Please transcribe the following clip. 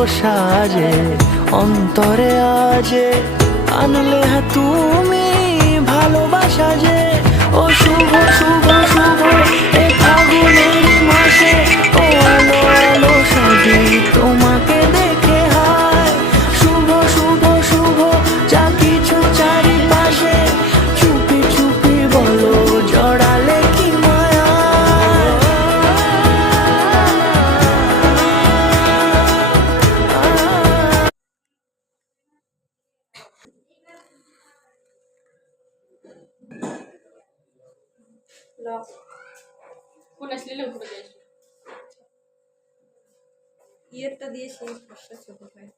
আলো সাজে অন্তরে আজে আনলে হ্যাঁ তুমি ভালোবাসা যে। ও শুভ শুভ শুভ এ ফাগুনের মাসে, ও আলো আলো সাজে তোমাকে দেখে হায়। শুভ শুভ শুভ যা কিছু চারিপাশে, চুপি চুপি বলো জড়ালে কি মায়া। ফোন আসলে উপরে যাই ইয়েরটা দিয়ে সেই ছোট হয়।